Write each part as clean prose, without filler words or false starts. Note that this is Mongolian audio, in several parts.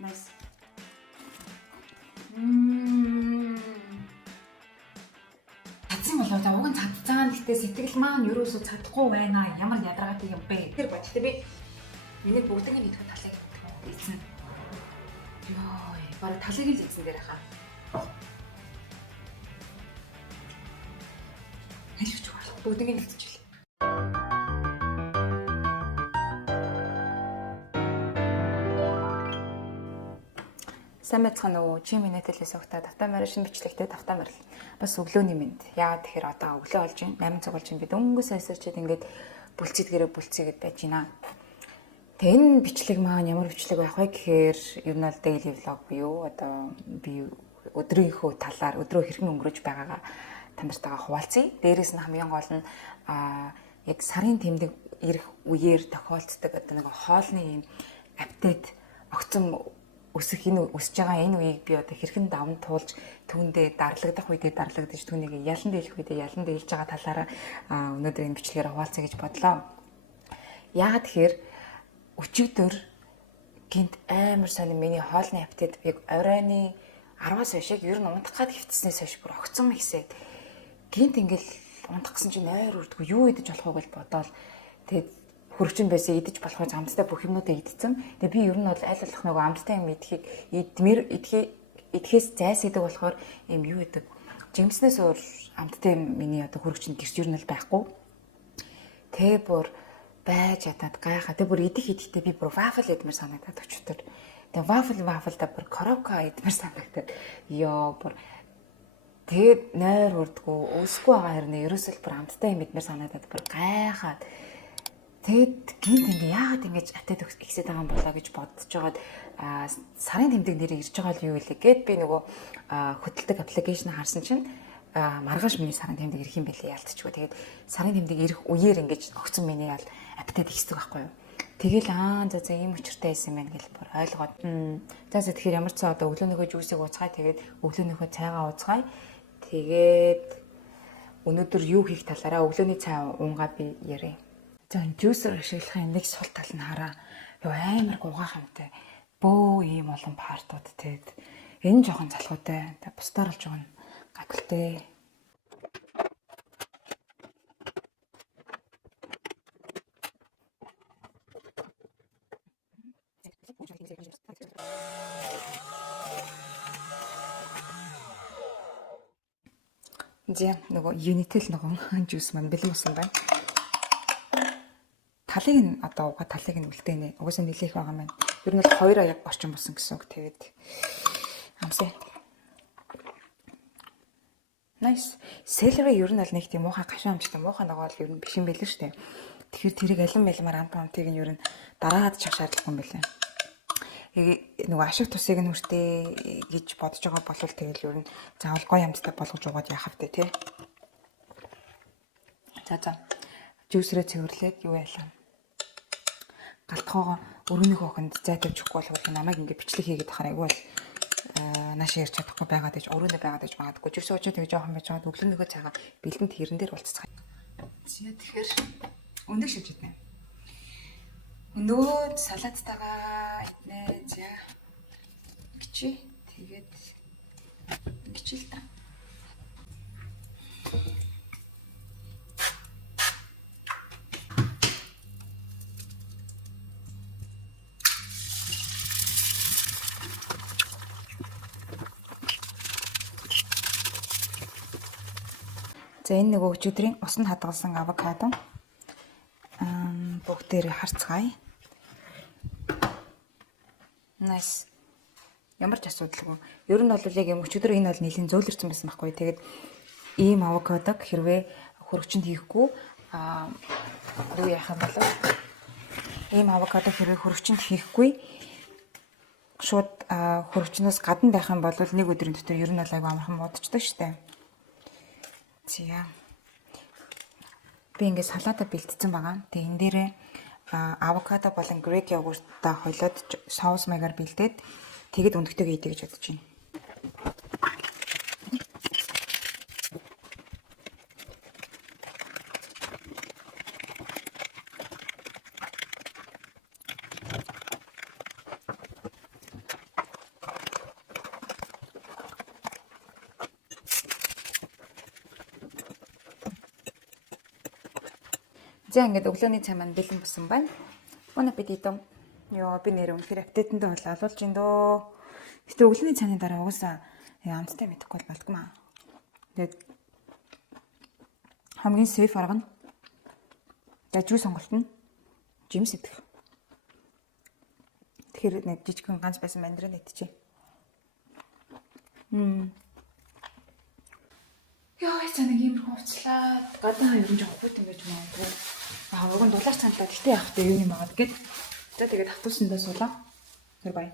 Nice. Чадсан болоо за уг нь чадчихсан. Гэтэ сэтгэл маань юусоо чадахгүй байна. Ямар ядаргаатай юм бэ? Тэр бодтой би миний бүгднийг нэгтгэх талыг хийсэн. Йоо, бараг талыг л хийсэн дээр хаа. Хэлж болох бүгднийг нэгтгэж. Сайн байцгаана уу? Чи миний телевиз өгтөө давтаа марин шин бичлэгтэй давтаа марил. Бас өглөөний мэд. Яагаад тэгэхээр одоо өглөө болж байна. 8 цаг болж байна. Бид өнгөс айсарчид ингээд бүлцэдгээрээ бүлцээгээд байж байна. Тэгээ энэ бичлэг маань ямар бичлэг байх вэ гэхээр ер нь бол daily vlog буюу одоо би өдрийнхөө талаар өдрөө хэрхэн өнгөрөж байгаагаа танартайгаа хуваалцъя. Дээрээс нь хамгийн гол нь яг сарын тэмдэг ирэх үеэр тохиолддог одоо нэг хоолны юм апдейт огцом өсөх энэ өсөж байгаа энэ үеийг би одоо хэрхэн даван туулж түүндээ дарлагдах үедээ дарлагдаж түүнийг ялан дийлэх үедээ ялан дийлж байгаа талаараа өнөөдөр энэ бичлэгээр хуваалцъя гэж бодлоо. Яагаад тэгэхээр өчигдөр гинт амар сонир миний хоолны апдейт яг оройны 10-аас хойш яг ер нь унтахад хөвтснээс хойш бүр огцом ихсээд гинт ингээл унтах гэсэн чинь нойр үрдэггүй юу идэж болохыг л бодоол тэгээд хөрөгчөнд байсан идэж болохгүй амттай бүх юмнуудаа идсэн. Тэгээ би ер нь бол аль болох нөгөө амттай юм идэхийг идэхээс зайлсхийдэг болохоор юм юу гэдэг. Жимснээс өөр амттай юм миний одоо хөрөгчөнд гэрч ер нь л байхгүй. Тэгээ бүр байж чадаад гайхаа. Тэгээ бүр идэх идэхтэй би бүр вафл идмээр санагдаад өчтөр. Тэгээ вафлда бүр коровка идмээр санагдаад. Йоо бүр тэгээд нойр үрдэггүй өсөхгүй байгаа хэрнээ ерөөсөл бүр амттай юм идмээр санагдаад бүр гайхаад. Тэгэд гинт ингээ яагаад ингэж апдейт ихсээд байгаа юм болоо гэж бодож байгаад сарын тэмдэг нэр ирж байгаа л юу вэ гэд би нөгөө хөдөлдөг аппликейшн харсан чинь маргааш миний сарын тэмдэг ирэх юм бэлээ ялцчихгүй. Тэгээд сарын тэмдэг ирэх үеэр ингэж огцон миний ял апдейт ихсдэг байхгүй юу. Тэгэл за ийм өчртэй байсан юм байна гэж бүр ойлгоод. За тэгэхээр ямар ч цаа одоо өглөөнийхөө жүүсийг ууцгаая. Тэгээд өглөөнийхөө цайгаа ууцгаая. Тэгээд өнөөдөр юу хийх талаараа өглөөний цай уунгаа би ярив. За жүүсээр ашиглахын нэг сул тал нь хараа. Юу амар гугаах юмтай. Бөө ийм олон партууд тэгээд энэ жоохон залхуутай. Бусдаар л жоохон гагилтэй. Зэ нөгөө Unitel нөгөө жүүс маань бэлэн болсон байна. Талыг нь одоо угаа талыг нь үлдээнэ. Угаасаа нэлээх байгаа маань. Ер нь бол 2 яг орчин болсон гэсэн үг. Тэгээд амсаа. Nice. Celery ер нь бол нэг тийм муухай гашуун амжтай муухай нөгөө л ер нь биш юм байл шүү дээ. Тэгэхээр тэрийг алин мэлмаар амтыг нь ер нь дараад чих шаардлагагүй юм байлаа. Нөгөө ашиг тусыг нь хүртээ гэж бодож байгаа болвол тэгэл ер нь заавал гоё амттай болгож угаад яхав дээ тий. За. Жүүсрээ цэвэрлээд юу яалаа. Галтхоогоо өрөөнийхөө охинд зай тавьж өгөхгүй бол намайг ингэ бичлэг хийгээд ахаар айгүй бол наашаа ярьж чадахгүй байгаад ээж өрөөндөө байгаад ээж магадгүй жирс очоод тэгж жоохон байж байгаа өглөөнийхөө цайгаа бэлдэнд хэрэн дээр болцгаая. Зя тэгэхээр өндөр шиж идэнэ. Өнөө салаттайгаа иднэ. За. Гिचээ. Тэгээд гिचэл та. За энэ нөгөө өчигдрийн усанд хадгалсан авокадо бүгдээрээ харцгаая. Nice. Ямар ч асуудалгүй. Ер нь бол яг юм өчигдөр энэ бол нэлийн зөөлрсөн байсан байхгүй. Тэгээд ийм авокадог хэрвээ хөрөгчөнд хийхгүй юу яах юм бол ийм авокадо хэрвээ хөрөгчөнд хийхгүй шууд хөрөгчнөөс гадна байх юм бол нэг өдрийн дотор ер нь бол айгүй амархан муудчихдаг штэ. За. Би ингээд салаата бэлтцсэн байгаа. Тэгээ энэ дээрээ авокадо болон грек йогурттай холиод соус маягаар бэлдээд тэгэд өндөгтэйгээ идэ гэж бодож байна. За ингээд өглөөний цай маань бэлэн болсон байна. Bon appetito. Йоо би нэр үнэхээр аппетитэндээ бол алуулж ин дөө. Гэтэ өглөөний цайны дараа угаасаа амттай мэдэхгүй болдгоо. Тэгээд хамгийн сейф арга нь дажгүй сонголт нь жимс идэх. Тэгэхээр нэг жижигхэн ганц байсан мандарин идчихье. Яа, цанаг юм хувцлаа. Гадаа ер нь жоох хөт ингэж магадгүй. Уг нь дулаач цанлаа. Гэтэ явах тэ юу юм аа гэд. За тэгээд хатуусандаа суулаа. Тэр бай.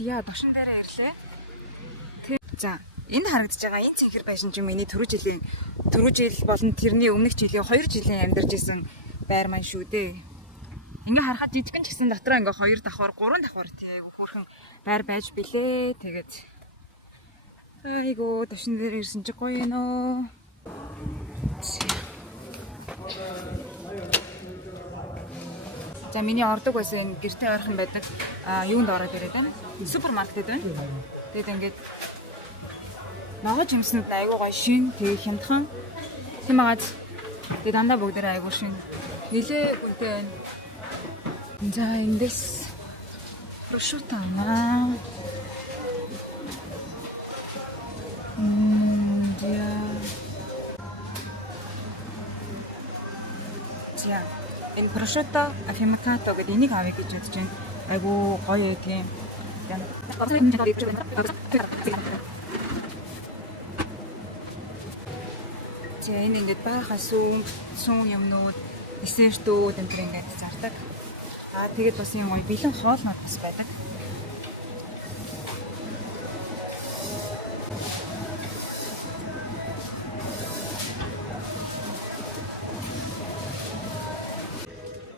Яа, дошин дээрээ ирлээ. За, энд харагдаж байгаа энэ цэнхэр байшин чинь миний түрүү жил болон тэрний өмнөх жилийн 2 жилийн амьдарч исэн байр маань шүү дээ. Ингээ харахад жижигэн ч гэсэн дотроо ингээ 2 давхар 3 давхар тий айгу хөөрхөн байр байж билээ. Тэгээд айгу дошин дээр ирсэн чи гоё нөө. За миний ордог байсан гэртээ ойрхон байдаг юунд ороод ирээд байна. Супермаркетэд байна. Тэгээд ингээд ногоож юмснууд айгуу гоё шин, тэгээд хямдхан. Тийм агаад тэгээд дандаа бүгдээ айгуу шин. Нилээ үнэтэй байна. За эндээс prosciutto аа. За энэ prosciutto affiancato гэдэг энийг авъя гэж бодож байна. Айгу гоё тийм. За энэ ингээд баахаа сүүн юмнууд, десертүүд энэ төр ингээд зардаг. Тэгээд бас юм гоё бэлэн хоолнууд бас байдаг.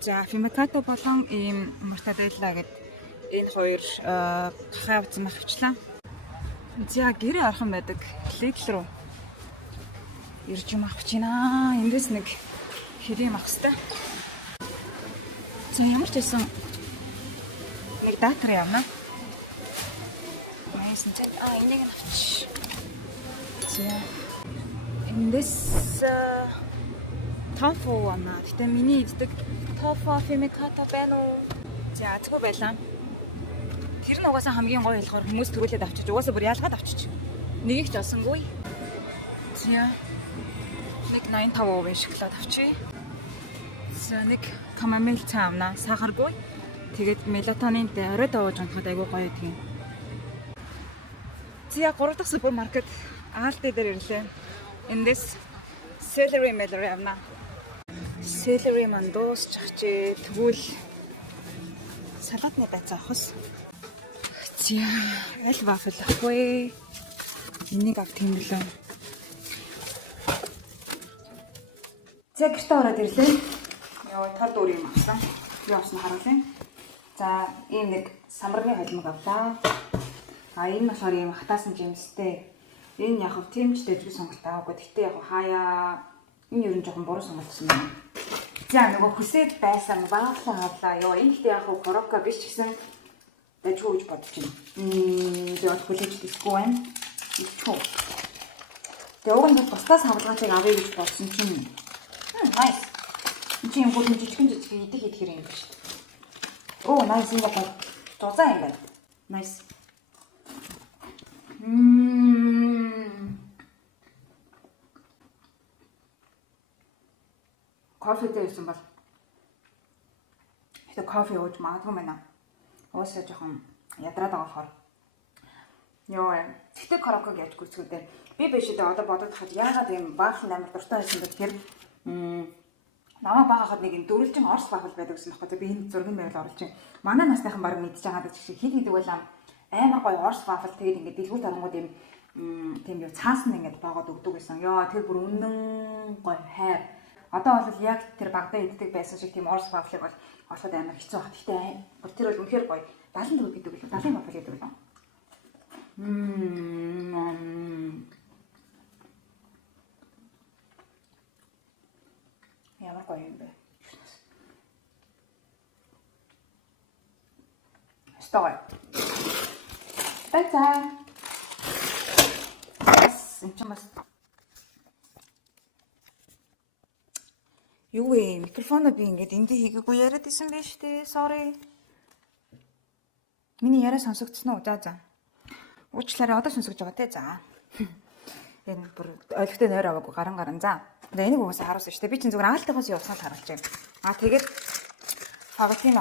За affiancato болон ийм mortadella гэдэг энэ хоёр хахаа авсан авчлаа. За гэрээ орхон байдаг. Lidl руу ирж юм авч байна. Эндээс нэг хэрэм авах хэрэгтэй. За ямар ч байсан нэг датар явна. Майсан цаа энийг нь авч. За эндээс тофу амаа. Гэтэ миний иддэг тофу affiancato байна уу? За зөв байлаа. Тэр нь угаасаа хамгийн гоё болохоор хүмүүс төрүүлээд авчиж угаасаа бүр ялгаад авчиж. Нэгийг ч олсонгүй. За нэг 85% шоколад авчи. За нэг камамил цай авна. Сахаргүй. Тэгээд мелатонинтэй оройд ууж унахад айгүй гоё тийм. За 3 дахь супермаркет Aldi дээр ирлээ. Эндээс celery авна. Celery маань дуусчихжээ. Тэгвэл салатны байцаа авахс. За аль вафл авах вэ? Энийг авт юм лөө. За гэртээ ороод ирлээ. Яа, тал дөр юм авсан. Би авсан харуулъя. За ийм нэг самарны холимог авлаа. Энэ болохоор ийм хатаасан жимстэй. Энэ яг хав тэмч дэжгүй сонголт аваагүй. Гэтэ яг хаяа энэ ер нь жоохон буруу сонголт гэсэн юм. За нөгөө хүсээд байсан вафл авлаа. Йоо, энэ ихтэй яг коробка биш ч гэсэн дажгүй гэж бодож байна. Тэгээд хүлээж дэсгүй байна. Ичхүү. Тэгээд уг нь бусдаас хавлгаатыг авъя гэж бодсон чинь nice. Энд чинь бүгд жижигэн идэх идэхэр юм биш. Оо, nice юм байна. Зузаан юм байна. Nice. Кофетэй байсан бол. Гэтэ кофе ууж магадгүй байна. Уусаа жоохон ядраад байгаа болохоор. Йоо, цэгтэй коробког яаж гүйцэтгэвдээ. Би бишээ одоо бодоод хахад яагаад юм баахан амар дуртай байсан бэ гэхээр намайг баахад нэг юм дөрвөлжин орс баахал байдаг гэсэн байхгүй. Би энэ зургийн байвал оруулж чинь. Манай насныхан баг мэдж байгаа гэж хит хийдэг байлаа. Амар гоё орс баахал тэгээд ингээд дэлгүүр тарангууд юм тийм юу цаас нь ингээд баагаад өгдөг гэсэн. Йоо, тэр бүр үнэн гоё хайр. Одоо бол яг тэр багтаа иддэг байсан шиг тийм орс баахлыг бол олоход амар хэцүү баг. Гэхдээ бүр тэр бол үнэхээр гоё. 70 төгрөг гэдэг үү? 70 баахал гэдэг үү? Ямар гоё юм бэ? Стой. Бацаа. Энд ч бас юу вэ? Микрофоноо би ингээд эндээ хийгээгүй яриад исэн байж тээ. Sorry. Миний яриа сонсогдсон уу? За. Уучлаарай, одоо сонсогдож байгаа те. За. Энэ бүр ойлгохтой нойр аваагүй гаран. За. Энийг угаасаа харуулсан шүү дээ. Би чинь зүгээр аалтайгаас явуулсан харуулж байна. Тэгээд фаготино.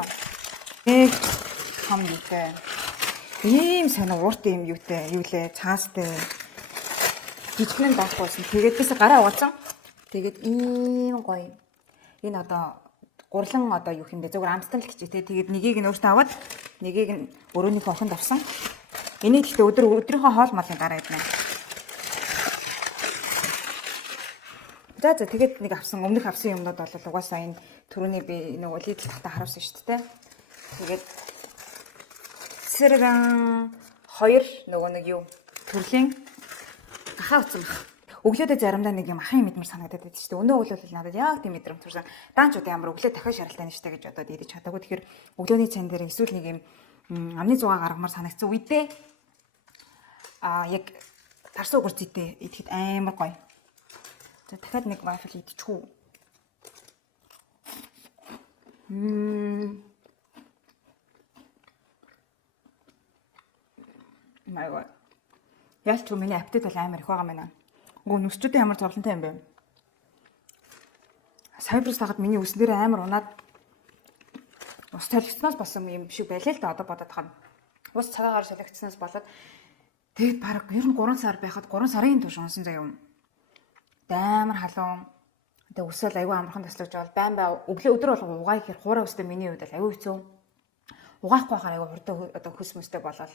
Хам юутэй. Ийм сонио ууртай юм юутэй. Юу лээ? Цаастай. Жижигхэн даахгүйсэн. Тэгээд бис гараа угаацсан. Тэгээд ийм гоё. Энэ одоо гурлан одоо юу юм бэ? Зүгээр амттал гэж тий. Тэгээд нэгийг нь өөртөө аваад нэгийг нь өрөөнийхөө охинд авсан. Энийг гэхдээ өдрийнхөө хоол малын дараа идэнэ. За тэгээд нэг авсан өмнөх авсан юмнууд бол угаасаа энэ түрүүний би нөгөө лидл тахта харуулсан шүү дээ. Тэгээд сэргэн 2 нөгөө нэг юу төрлийн гахаа утсан баг. Өглөөдөө заримдаа нэг юм ахын мэдмэр санагдаад байдаг шүү дээ. Өнөө өглөө бол надад яг тийм мэдрэмт төрсөн. Даанч удаа ямар өглөө дахиад шаралтай нь штэ гэж бодоод идэж чадаагүй. Тэгэхээр өглөөний цайн дээр эсвэл нэг юм амны зугаа гаргамаар санагдсан үедээ яг тарсуу гүрцэтэй идэхэд амар гоё. За дахиад нэг вафл идчихв. My god. Ялч ч миний аппетит бол амар их байгаа мэнэ. Үгүй нүсчүүдээ ямар зовлонтой юм бэ? Сайбрус тахад миний үсэн дээр амар унаад ус солигдсноос болсон юм шиг байлаа л да одоо бодоод байгаа. Ус цагаагаар солигдсноос болоод тэгэд баг ер нь 3 сар байхад 3 сарын турш унсан заяа юм. Амар халуун. Тэгээ үсэл аюу амархан таслаж бол байн өдөр болго угаая гэхээр хуурай өстэй миний хувьд л аюу хэцүү. Угаахгүй хахаар аюу хурдан одоо хөс мөстэй болол.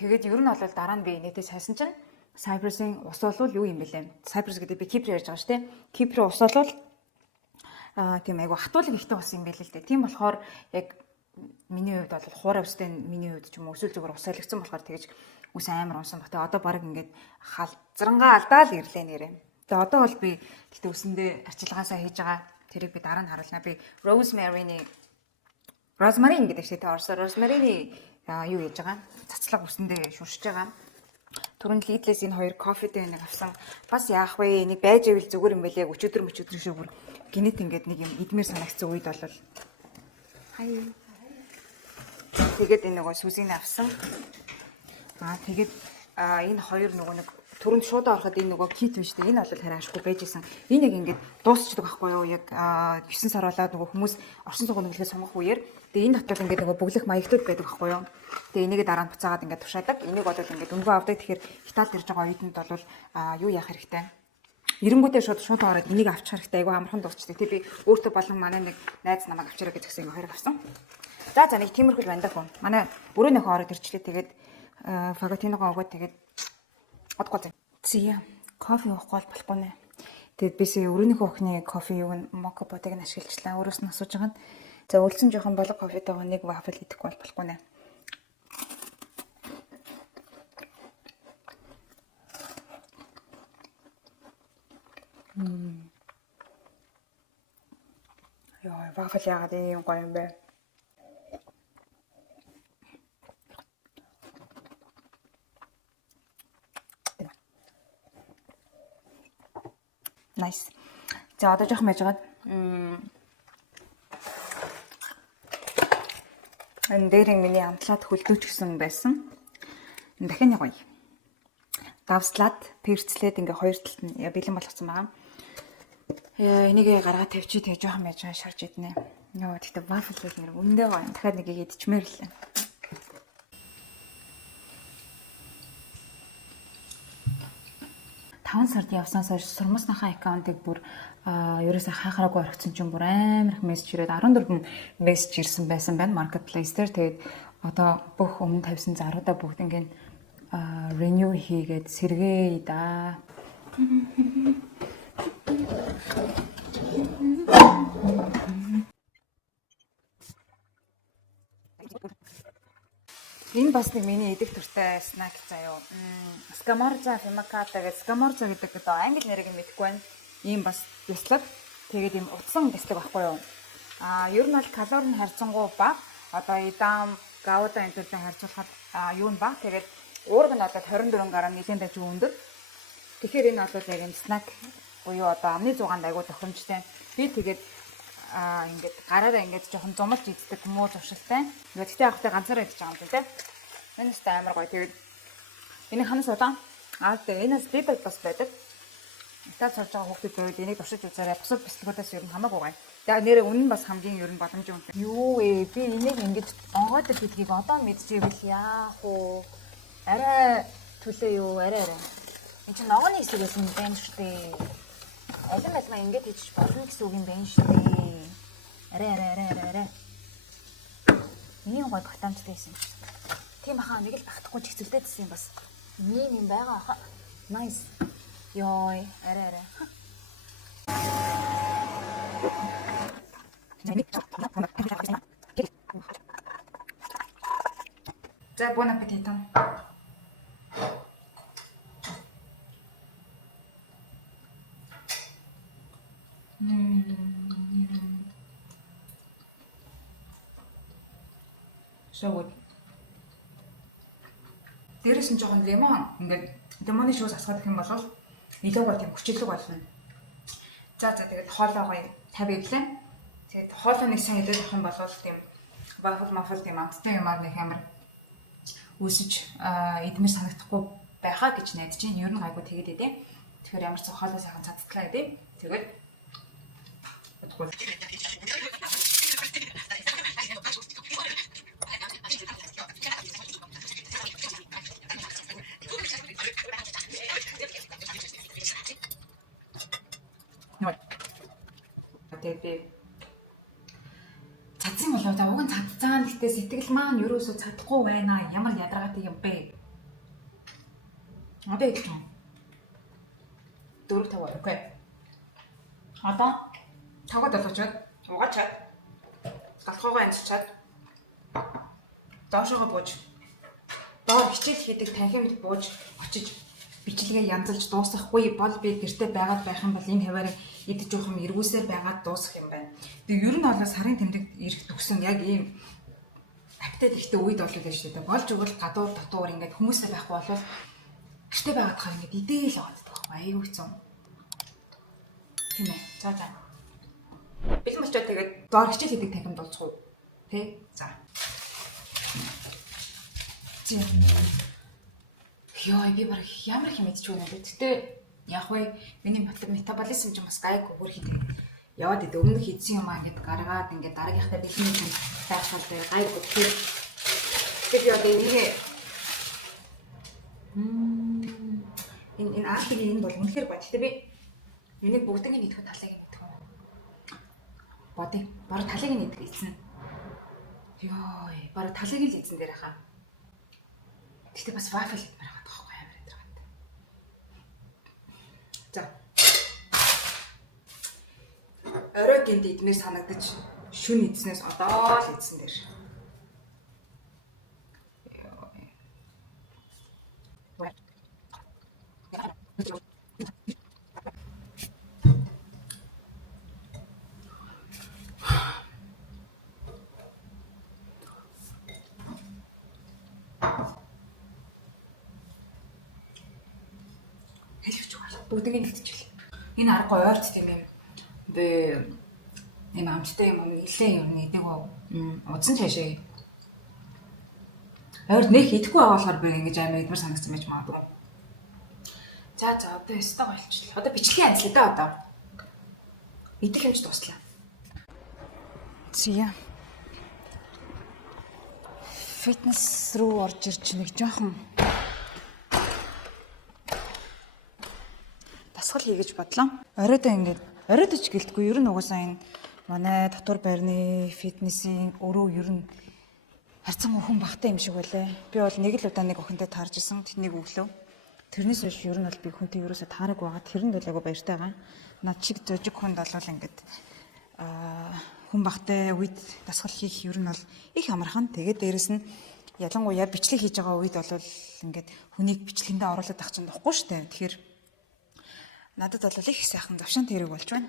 Тэгээд ер нь бол дараа нь би нэтээс хайсан чинь Cyprus-ийн ус бол юу юм бэлээ? Cyprus гэдэг би Кипр ярьж байгаа шүү дээ. Киприйн ус бол тийм аюу хатуулаг ихтэй ус юм бэлээ л дээ. Тийм болохоор яг миний хувьд бол хуурай өстэй миний хувьд ч юм уу эсвэл зүгээр ус солигдсон болохоор тэгэж ус амар унсан бат. Одоо баг ингээд халзрангаа алдаал ирлээ нэрээ. Тэгээ одоо бол би гэхдээ үсэндээ арчилгаасаа хийж байгаа. Тэрийг би дараа нь харуулнаа. Би rosemary гэдэг шийдэ орсон. Rosemary юу хийж байгаа? Цацлаг үсэндээ шүршиж байгаа. Түрүүн Lidl-с энэ 2 кофетэй нэг авсан. Бас яах вэ? Нэг байж ивэл зүгээр юм байлээ. Өчигдөр шиг бүр гинэт ингээд нэг юм идмээр санагдсан үед бол хай. Тэгээд энэ нөгөө сүзийг авсан. Тэгээд энэ 2 нөгөө нэг түрүүнд шууд ороход энэ нөгөө кит биш үү? Энэ бол хараа ашгүй байжсэн. Энэ яг ингээд дуусчдаг байхгүй юу? Яг 9 сар болоод нөгөө хүмүүс орсон цуг нүглээ сонгох үеэр тэгээ энэ дотор ингээд нөгөө бүглэх маягтууд байдаг байхгүй юу? Тэгээ энийгээ дараа нь буцаагаад ингээд тушаадаг. Энийг бол ингээд өнгөө авдаг. Тэгэхээр Италид ирж байгаа үедэнд бол юу яах хэрэгтэй? Эренгүүтээ шууд ороод энийг авчих хэрэгтэй. Айгу амархан дуусчдаг. Тэг би өөртөө болон манай нэг найз намайг авчираа гэж гисэн ингээ 2 авсан. За нэг тиймэрхүүл байна даа хүн. Манай өрөөнийхөө ороод ирчлээ. Тэгээд фаготиногоо өгөөд тэгээд одгоо. Зя кофе уухгүй болохгүй нэ. Тэгээд бисээ өрөөнийхөө охины кофе юу н мока ботыг нь ашиглажлаа. Өөрөөс нь асууж байгаа нь. За үлдсэн жоохон болго кофетойгоо нэг вафл идэхгүй болохгүй нэ. Яа, вафл яагаад ийм гоё юм бэ? Nice. За одоо жоох мэжгаад энэ дээр миний амтлаад хөлдөөч гисэн байсан. Дахин нэг гоё. Давслаад, перцлээд ингээ хоёр талд нь бэлэн болгоцсон байгаа. Энийг гаргаад тавьчих тэгээ жоох мэжгаа шарж иднэ. Йоо тэгтээ вафл гэх нэр өндөө гоё. Дахиад нэг идчихмээр лээ. Сард явснаас хойш сурмасныхаа аккаунтыг бүр ерөөсөө хаахраагүй орхисон чинь бүр амар их мессеж ирээд 14 мессеж ирсэн байсан байна marketplace дээр. Тэгээд одоо бүх өмнө тавьсан заруудаа бүгд ингээд renew хийгээд сэргээе да. Энэ бас нэг миний идэх туртай снак заяо. Scamorza Femacata гэдэг Scamorza гэдэг одоо англи нэрийг нь мэдэхгүй байна. Ийм бас бяцлаг. Тэгээд юм утсан бэлтгэх байхгүй юу? Ер нь бол калори нь харьцангуй бага. Одоо эдам, гауда энэ төрлийн харьцуулахад юу нь бага. Тэгээд уурга нь одоо 24 грамм нэлийн дэж өндөр. Тэгэхээр энэ бол яг юм снак буюу одоо амны зугаанд айгуу тохиромжтой. Би тэгээд ингээд гараараа ингээд жоохон зумалж иддэг муу зуршилтай. Ингээд тэгтээ авахтай ганцаараа идэж байгаа юм тийм. Энэ ч амар гоё. Тэгээд энийг ханаас удаан. Тэгээд энэс лидер бас байдаг. Итали сурж байгаа хүүхдүүд байвал энийг туршиж үзээрэй. Бусад бэлтгүүдээс ер нь хамаагүй гоё. Тэгээд нэрээ үнэн бас хамгийн ер нь боломжтой юм. Юу вэ? Би энийг ингэж онгойд хэлхийг одоо мэдчихвэл яах вэ? Арай төлөө юу? Арай. Энд чинь ногооны хэсэг байсан юм байна шүү дээ. Алимаа ингэж хийж болно гэсэн үг юм байна шүү дээ. Арай. Ийм гой батамжтай байсан. Тийм ахаа нэг л багтахгүй ч хэцүүлдээдсэн юм бас. Ийм байгаа хаа. Nice. Йой, арай. За, buon appetito. So good. Дээрээс нь жоохон лимон ингээд лимоны шүүс асгаад гэх юм бол илүү гоё тийм хүчлэг болно. За тэгээд хоолоо гоё 50 ирлээ. Тэгээд хоолоо нэг сайн идэх юм бол тийм waffle тийм амттай юмар нэг амар үсэж идмээр санагдахгүй байхаа гэж найдаж байна. Ер нь гайгүй тэгээд идэв. Тэгэхээр ямар ч хоолоо сайхан цацтлаа идэв. Тэгээд тэгээд цацсан болоо та уг нь цадцаан гэхдээ сэтгэл маань ерөөсөө цадахгүй байна. Ямар ядаргаатай юм бэ? Одоо их юм. 4-5 окей. Одоо 5-д болоочод угаачаад галхуугаа амжичаад доошоогоо бууж доор хичээл хийдэг танхимд бууж очиж бичлэгээ янзалж дуусгахгүй бол би гэртээ байгаад байх юм бол энэ хаваараа идэж уух юм эргүүсээр байгаад дуусах юм байна. Тэгээ ер нь бол сарын тэмдэг ирэх төгсөн яг ийм аппетит ихтэй үед болов л шүү дээ. Болж өгөл гадуур дотуур ингээд хүмүүсээ байхгүй болвол гэртээ байгаад хаа ингээд идээл яваад байгаа. Аюу хэцүү. Тийм ээ. За. Бэлэн болчоод тэгээд доор хичээл хийдэг танхимд болцгоо. Тэ? За. Тийм. Йоо, би баг ямар их мэдчихв юм бэ? Гэтэ яг вэ миний метаболизм ч бас гайгүй өөр хийдэг. Яваад идэв өмнө хийсэн юм аа ингээд гаргаад ингээд дараагийнхтай бэлэн хайхшаал дээр гайгүй тэр. Тэгээд яг энэ аалтыг энэ бол үнэхээр бод. Гэтэ би энийг бүгднийг нийтгүү талыг нийтгүү. Бодъё. Бараг талыг нийтгүү ийцэн. Йоо, бараг талыг л ийцэн дээр хаа. Гэтэ бас waffle хиймээр байгаа тоххой амар энэ. За. Орой гинт идмээр санагдаж шүн идснээс одоо л идсэн дээр. Бүгдийг нэгтгэж. Энэ арга ойрт тийм юм. Би энэ амттай юм нэлээ юм идэг удсан цаашаа. Ойрт нэг идэхгүй байгуулахаар би ингэж амар идмэр санагдсан байж магадгүй. За одоо өстө голчлаа. Одоо бичлэгийн ажил да одоо. Идэх юмч дуслаа. Зя. Фитнес руу орж ирч нэг жоохон дасгал хийгэж бодлоо. Оройдоо ч гэлтгүй ер нь угаасаа энэ манай дотор байрны фитнесийн өрөө ер нь харцсан хүн багтай юм шиг байлаа. Би бол нэг л удаа нэг охинтой таарж исэн. Тэнийг өглөө. Тэрнээс хойш ер нь бол би хүнтэй ерөөсө таараг байгаа. Тэрэнд бол агай баяртай байгаа. Над чиг зожиг хүнд болвол ингээд хүн багтай үед дасгал хийх ер нь бол их амархан. Тэгээд дээрэс нь ялангуяа бичлэг хийж байгаа үед бол ингээд хүнийг бичлэгэндээ оруулаад авах чинь болохгүй шүү дээ. Тэгэхээр надад бол их сайхан завшаант хэрэг болж байна.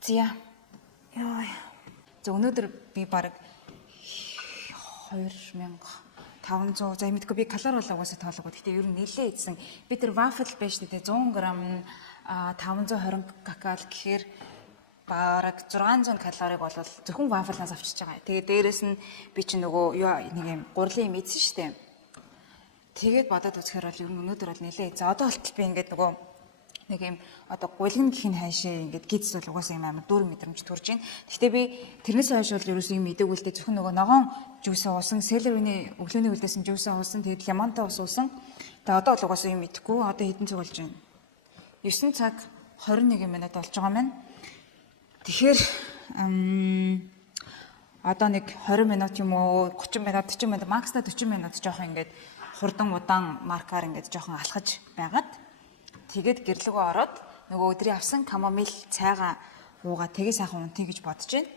Зя. Яа. За өнөөдөр би баг 2500 за мэдгүй би калори болоо угаасаа тоолоогүй. Гэхдээ ер нь нэлээ идсэн. Би тэр вафл байж тээ 100 г 520 ккал гэхээр бараг 600 калориг бол зөвхөн вафлнаас авчиж байгаа. Тэгээд дээрэс нь би чи нөгөө нэг юм гурилын юм идсэн штэ. Тэгээд бодоод үзэхээр бол ер нь өнөөдөр бол нэлээ. За одоо болтол би ингээд нөгөө нэг юм одоо гулгын гэх нь хайшаа ингээд гидс бол угаасаа юм амар дүүр мэдрэмж төрж байна. Гэхдээ би тэрнээс хойш бол ерөөсөө юм идэв үлдээ зөвхөн нөгөө ногоон жуусаа уусан, селерийн өглөөний үлдээсэн жуусаа уусан, тэгээд лимонтой ус уусан. Тэгээд одоо бол угаасаа юм идэхгүй. Одоо хэдэн цаг болж байна? 9 цаг 21 минут болж байгаа маань. Тэгэхээр одоо нэг 20 минут юм уу 30 минут 40 минут максда 40 минут жоохон ингээд хурдан удаан маркаар ингээд жоохон алхаж байгаад тэгээд гэрлэгөө ороод нөгөө өдрийн авсан камомил цайгаа уугаа тэгээ сайхан унтъя гэж бодож байна.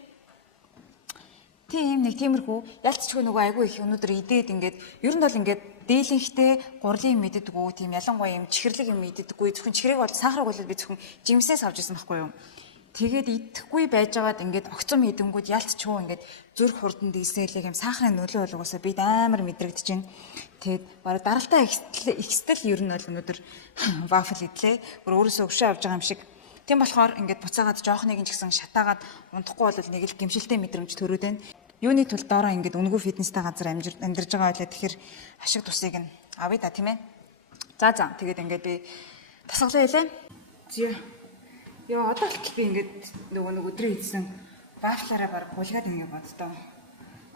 Тийм нэг тиймэрхүү ялцчгүй нөгөө айгүй их өнөөдөр идээд ингээд ер нь бол ингээд дээлэнхтэй гурлын юм иддэггүй тийм ялангуяа юм чихэрлэг юм иддэггүй зөвхөн чихрийг бол сахарыг бол би зөвхөн жимсээс авч ирсэн байхгүй юу. Тэгээд идэхгүй байжгаад ингээд огцом идэнгүүд ялцчгүй ингээд зүрх хурданд ийсэлэг юм сахарын нөлөө бол угаасаа бид амар мэдрэгдэж байна. Тэгээд бараг даралтаа ихстэл ер нь бол өнөөдөр вафл идлээ. Өөрөөсөө өвшөө авч байгаа юм шиг. Тийм болохоор ингээд буцаагаад жоохныг нь ч гэсэн шатаагаад унтахгүй бол нэг л гэмшилтэй мэдрэмж төрөөд байна. Юуны тулд доороо ингээд өнгөө фитнестэй газар амьдарж байгаа байлаа. Тэгэхээр ашиг тусыг нь авъя да тийм ээ. За тэгээд ингээд би тасгалаа хэлээ. Зөө. Яа одоо л би ингээд нөгөө өдрөө идсэн вафлаараа баг гулгаад ингээд боддоо.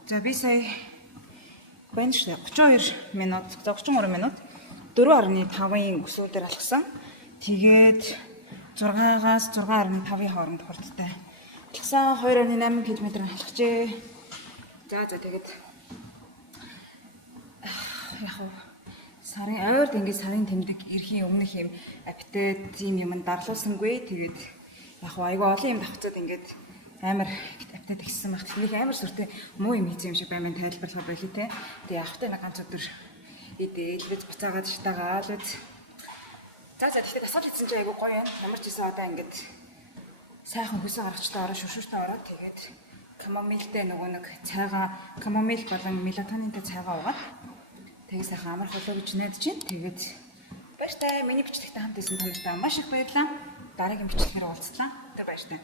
За би сая бенч 32 минут, 33 минут 4.5-ын өсвүүдээр алхсан. Тэгээд 6-аас 6.5-ын хооронд хурдтай. Алхсан 2.8 км алхажээ. За тэгээд яг сарын ойрд ингээд сарын тэмдэг эрхийн өмнөх юм аппетитийн юм дарлуулсангүй. Тэгээд яг айгүй олон юм давхцаад ингээд амар аппетит ихсэн багт нэг амар сүртэй муу юм хийсэн юм шиг баймын тайлбарлах байлээ те. Тэгээд явахтай нэг ганц өдөр идээл бид буцаагаад шатаагаал үз. За тэгэхээр тасгал хийсэн чинь айгүй гоё юм. Ямар ч гэсэн одоо ингээд сайхан хөсөө гаргачтай ороо шүршүүртэй ороод тэгээд камомилтэй нөгөө нэг цайгаа камомил болон мелатонинтэй цайгаа уугаад тэгээд сайхан амар холоо гэж найдаж чинь. Тэгээд баяртай миний бичлэгтэй хамт исэн танартай маш их баярлалаа. Дараагийн бичлэгээр уулзлаа. Тэр баяртай.